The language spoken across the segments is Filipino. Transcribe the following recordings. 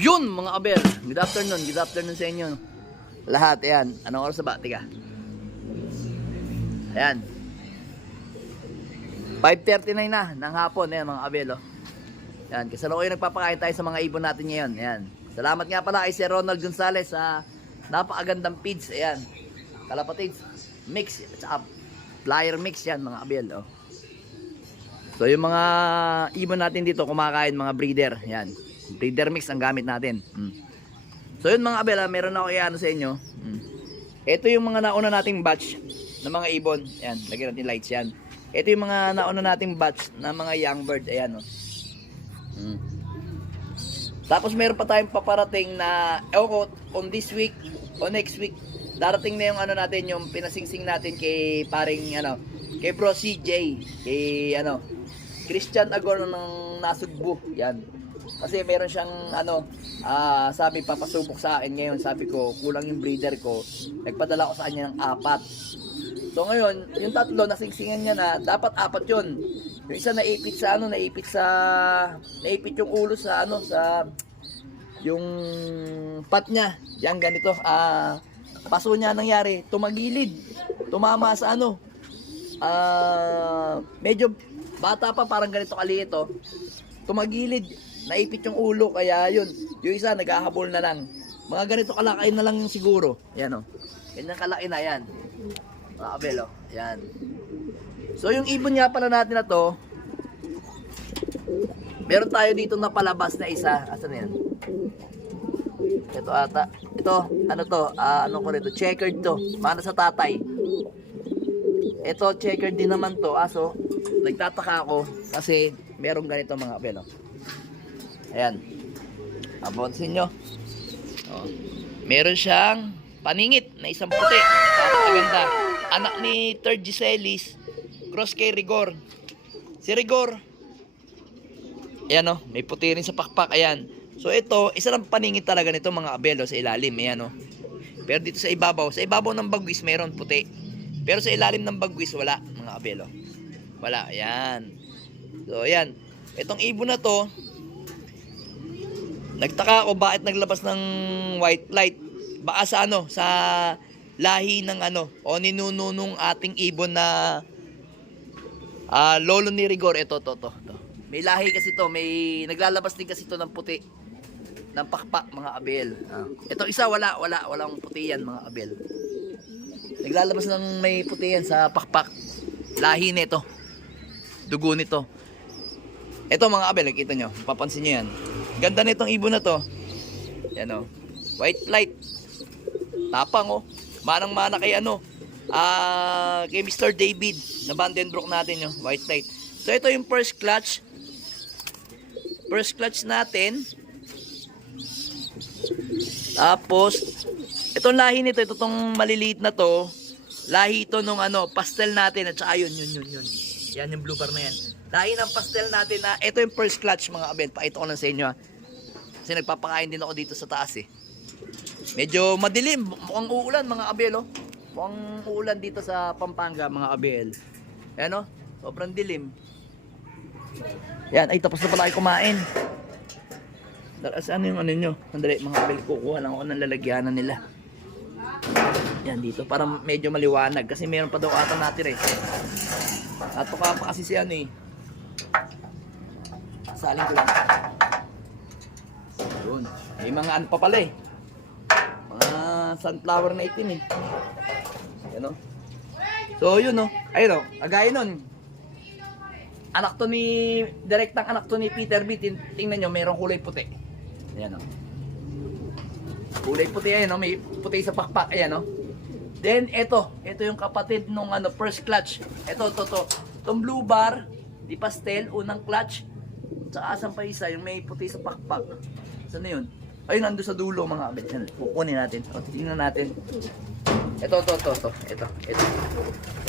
Yun mga abel, good afternoon sa inyo. Lahat, ayan. Anong oras na ba? Tika. Ayan. 5:39 na ng hapon, ayan mga abel, oh. Ayan, kasalukuyan nagpapakain tayo sa mga ibon natin ngayon. Ayan. Salamat nga pala kay Sir Ronald Gonzales sa napakagandang feeds. Ayan. Kalapatids mix at saka flyer mix yan mga abel, oh. So yung mga ibon natin dito kumakain mga breeder. Ayan. Breeder mix ang gamit natin. So yun mga abel, meron ako i-ano sa inyo. Ito yung mga nauna nating batch ng mga ibon. Ayan, lagyan natin lights yan. Ito yung mga nauna nating batch ng mga young bird. Ayan, oh. Tapos meron pa tayong paparating na ewan ko, on this week o next week darating na yung ano natin, yung pinasingsing natin kay paring ano, kay Bro CJ, kay ano, Christian Agor ng Nasugbu. Yan. Kasi meron siyang ano, sabi papasubok sa akin ngayon. Sabi ko, kulang yung breeder ko. Nagpadala ko sa kanya ng 4. So ngayon, yung tatlo nasingsingan niya na, dapat 4 yun. Yung isa naipit sa ano, naipit yung ulo sa ano, sa yung pat niya. Yan ganito, paso niya nangyari, tumagilid. Tumama sa ano, medyo bata pa, parang ganito kaliit, oh. Tumagilid, naipit yung ulo, kaya yun. Yung isa naghahabol na lang. Mga ganito kalaki na lang siguro. Yan, oh. Ganyan kalaki na yan. Mga abel, oh. Yan. So yung ibon nga pala natin na to, meron tayo dito na palabas na isa. Asan yan? Ito ata. Ito, ano to? Ano ko nito? Checkered to. Mana sa tatay. Ito, checkered din naman to. Aso, nagtataka ako kasi merong ganito mga abel, oh. Ayan. Abonsin nyo. Oh. Meron siyang paningit na isang puti. Napakaganda. Anak ni Third Giselis, cross kay Rigor. Si Rigor, ayan, oh, may puti rin sa pakpak. Ayan. So ito, isa lang paningit talaga nito mga abelo sa ilalim. Ayan, oh. Pero dito sa ibabaw ng bagwis meron puti. Pero sa ilalim ng bagwis wala mga abelo. Wala. Ayan. So ayan. Itong ibon na to, nagtaka ako bakit naglabas ng white light. Baka sa ano, sa lahi ng ano, o ninununong ating ibon na lolo ni Rigor. Ito, to. May lahi kasi to, may naglalabas din kasi to ng puti. Ng pakpak mga abel. Ito isa walang puti yan mga abel. Naglalabas ng may puti yan sa pakpak. Lahi nito. Dugo nito. Ito mga abel, nakita nyo, papansin nyo yan. Ganda nitong ibon na to. Yan, oh. White light. Tapang, oh. Manang-mana kay ano, kay Mr. David na Vandenbroek natin, yung white light. So ito yung first clutch natin. Tapos itong lahi nito, ito tong maliliit na to, lahi ito nung ano, pastel natin. At saka yun. Yan yung blue bar na yan. Lahi ng pastel natin na, ito yung first clutch mga abel. Pakita ko lang sa inyo, ha. Kasi nagpapakain din ako dito sa taas, eh. Medyo madilim, mukhang uulan mga abel, oh. Mukhang uulan dito sa Pampanga mga abel. Ayan, oh, sobrang dilim. Yan, ay tapos na pala kayo kumain. Saan yung ano nyo? Sandali mga abel, kukuha lang ako ng lalagyanan nila. Yan dito, para medyo maliwanag. Kasi meron pa daw ata natin, eh. Natuka pa kasi si ano, eh. Saling ko lang. Yun, may mga ano pa pala, eh. Sunflower na itim, eh. Yan, oh. So yun, oh. Ayun, oh. Agaya nun, anak to ni, direktang anak to ni Peter B. Tingnan nyo, mayroong kulay puti. Ayan, oh. Kulay puti, ayan, oh. May puti sa pakpak. Ayan, oh. Then ito yung kapatid nung ano, first clutch. Ito. Itong blue bar, di pastel, unang clutch. Tsaka asan pa isa, yung may puti sa pakpak. Saan na yun? Ayun, nandun sa dulo mga abet. Kukunin natin. O, tingnan natin. Ito.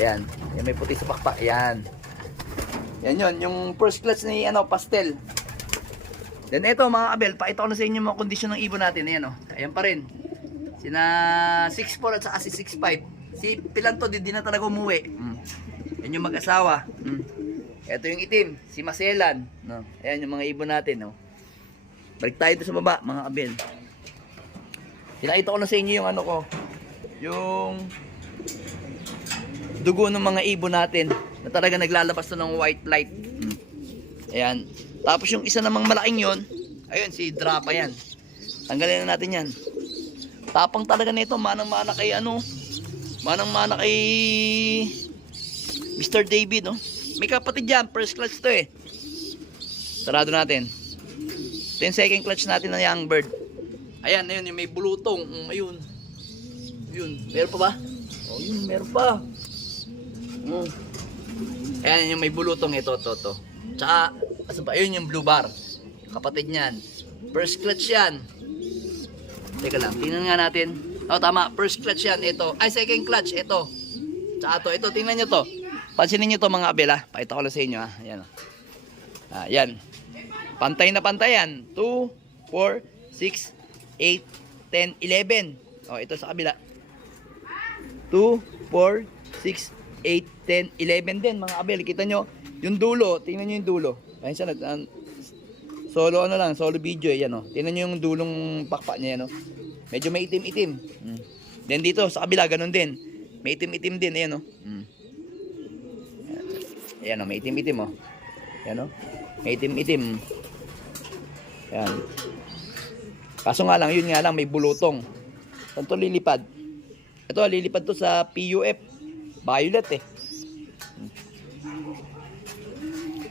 Ayan. Yung may puti sa pakpak. Ayan. Yan yun. Yung first clutch ni ano, pastel. Then ito mga abel, pakita ko na sa inyo mga kondisyon ng ibon natin. Ayan, o. Ayan pa rin. Sina 6'4 at saka si 6'5. Si Pilanto, di na talaga umuwi. Yan yung mag-asawa. Ito yung itim, si Maselan. No? Ayan yung mga ibon natin. No? Balik tayo dito sa baba, mga kabel. Pinakita ko na sa inyo yung ano ko, yung dugo ng mga ibon natin na talaga naglalabas to ng white light. Ayan. Tapos yung isa namang malaking yon, ayun, si Drapa yan. Tanggalin na natin yan. Tapang talaga nito, manang-mana kay ano, manang-mana kay Mr. David, no? May kapatid yan, first clutch to eh. Sarado natin. Ito yung second clutch natin na young bird. Ayan, ayun, yung may bulutong. Ayun. Ayun, meron pa ba? Oh, yun, meron pa. Ayan, yung may bulutong ito, to. Tsaka, asan pa? Ayun yung blue bar. Kapatid niyan. First clutch yan. Teka lang, tingnan nga natin. Oh, tama, first clutch yan, ito. Ay, second clutch, ito. Tsaka ito, tingnan nyo to. Pansinin nyo to mga abel, ha. Pakita ko lang sa inyo, ha. Ayan, ayan. Pantay na pantay yan. 2, 4, 6, 8, 10, 11. Oh, ito sa kabila. 2, 4, 6, 8, 10, 11 din mga abel. Kita nyo, yung dulo, tingnan nyo yung dulo. Ayun siya, solo ano lang, solo video yan, oh. Tingnan nyo yung dulong pakpak niya yan, oh. Medyo may itim-itim. Then dito sa kabila ganun din. May itim-itim din, ayan, oh. Ayan, oh, may itim-itim, oh. Ayan, oh. May itim-itim. Ayan. Kaso nga lang, yun nga lang, may bulutong. Saan to lilipad? Ito, lilipad to sa PUF. Violet, eh.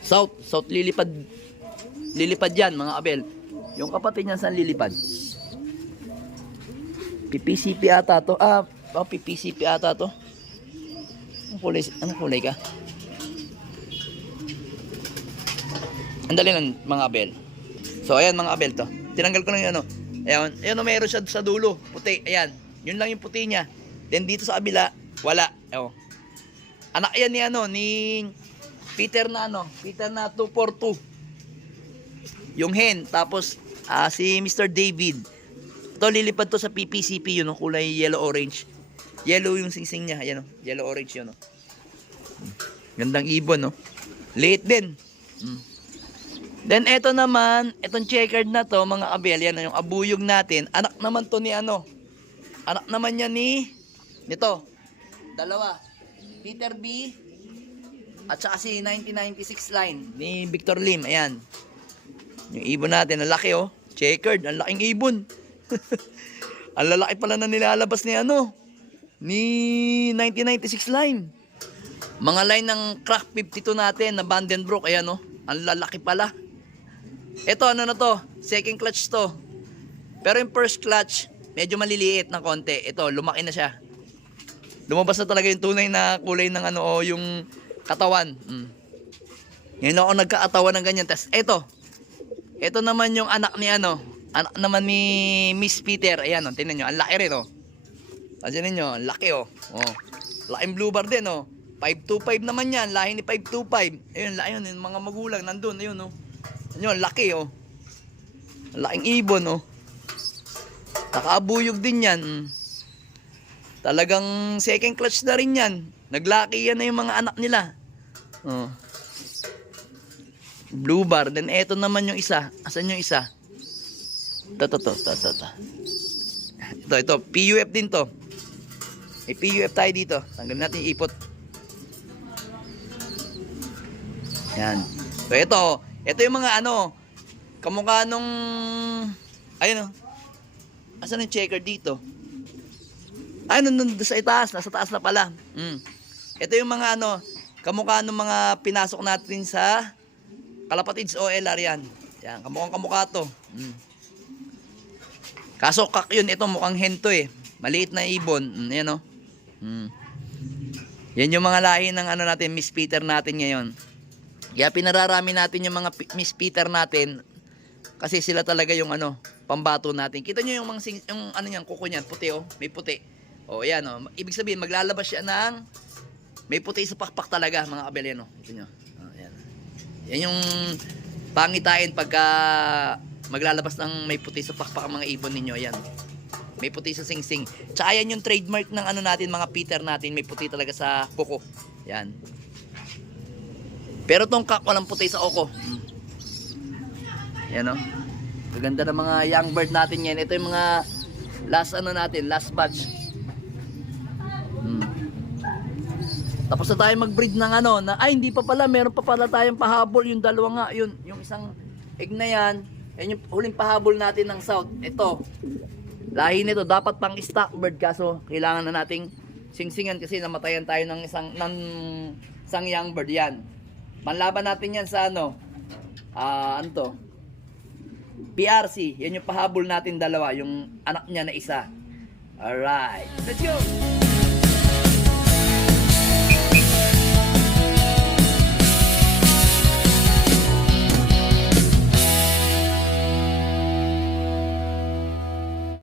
South lilipad. Lilipad yan, mga abel. Yung kapatid niya saan lilipad? PPCP ata to. PPCP ata to. Anong kulay ka? Andali lang, mga abel. So, ayan, mga abel to. Tinanggal ko lang yung ano. Ayan, ayan, meron siya sa dulo. Puti, ayan. Yun lang yung puti niya. Then, dito sa kabila, wala. Ayan. Anak yan ni ano, ni Peter na 242. Yung hen, tapos si Mr. David. Ito, lilipad to sa PPCP, yun, kulay yellow-orange. Yellow yung singsing niya, ayan, yellow-orange yun. Gandang ibon, no? Late din. Then, eto naman, etong checkered na to, mga abel, yan, yung abuyog natin. Anak naman to ni ano? Anak naman niya nito. Dalawa. Peter B. At saka si 1996 line ni Victor Lim. Ayan. Yung ibon natin, ang laki, oh. Checkered, ang laking ibon. Ang lalaki pala na nilalabas ni ano? Ni 1996 line. Mga line ng crack 52 natin na Vandenbroek, ayan, oh. Ang lalaki pala. Ito, ano na to? Second clutch to. Pero yung first clutch, medyo maliliit ng konti. Ito, lumaki na siya. Lumabas na talaga yung tunay na kulay ng ano, o yung katawan. Ngayon ako nagkaatawa ng ganyan. Tapos, ito naman yung anak ni ano, anak naman ni Miss Peter. Ayan, oh, tingnan nyo, ang laki rin, oh. Kasi ninyo, ang laki, oh. Laking blue bar din, oh. 525 naman yan, lahi ni 525. Ayun, lahi yun, yung mga magulang nandun, ayun, oh. Ayun, laki, oh. Laking ibon, oh. Nakaabuyog din yan. Talagang second clutch na rin yan. Naglaki yan na yung mga anak nila. Oh. Blue bar. Then eto naman yung isa. Asan yung isa? Ito. PUF din to. May PUF tayo dito. Tanggalin natin yung ipot. Yan. So ito yung mga ano, kamukha nung, ayun, oh. Asan yung checker dito? Ayun, nandun sa itaas, nasa taas na pala. Ito yung mga ano, kamukha nung mga pinasok natin sa Kalapatids OLR yan. Yan, kamukha to. Kaso kak yun, ito mukhang hen to, eh. Maliit na ibon. Yan, oh. Yan yung mga lahi ng ano natin, Miss Peter natin ngayon. Kaya pinararami natin yung mga Miss Peter natin kasi sila talaga yung ano, pambato natin. Kita nyo yung mga yung ano niyan, kuko niyan, puti, oh. May puti. Oh, ayan, oh. Ibig sabihin maglalabas siya ng may puti sa pakpak talaga, mga kabel, yan, oh. Ito nyo. Oh, ayan. Yan yung pangitain pagka maglalabas ng may puti sa pakpak ang mga ibon ninyo, ayan. May puti sa singsing. Tsaka yan yung trademark ng ano natin, mga Peter natin, may puti talaga sa kuko. Yan. Pero tong kak walang puti sa oko. Yan, oh. Gaganda ng mga young bird natin yan. Ito yung mga last ano natin, last batch. Tapos na tayo mag-breed ng ano, na, ay hindi pa pala, meron pa pala tayong pahabol, yung dalawa nga, yun, yung isang egg na yan yung huling pahabol natin ng south. Ito, lahi nito, dapat pang stock bird, kaso kailangan na nating singsingan kasi namatayan tayo ng isang young bird yan. Panlaban natin yan sa ano, ano to, PRC, yan yung pahabol natin dalawa, yung anak niya na isa. Alright, let's go!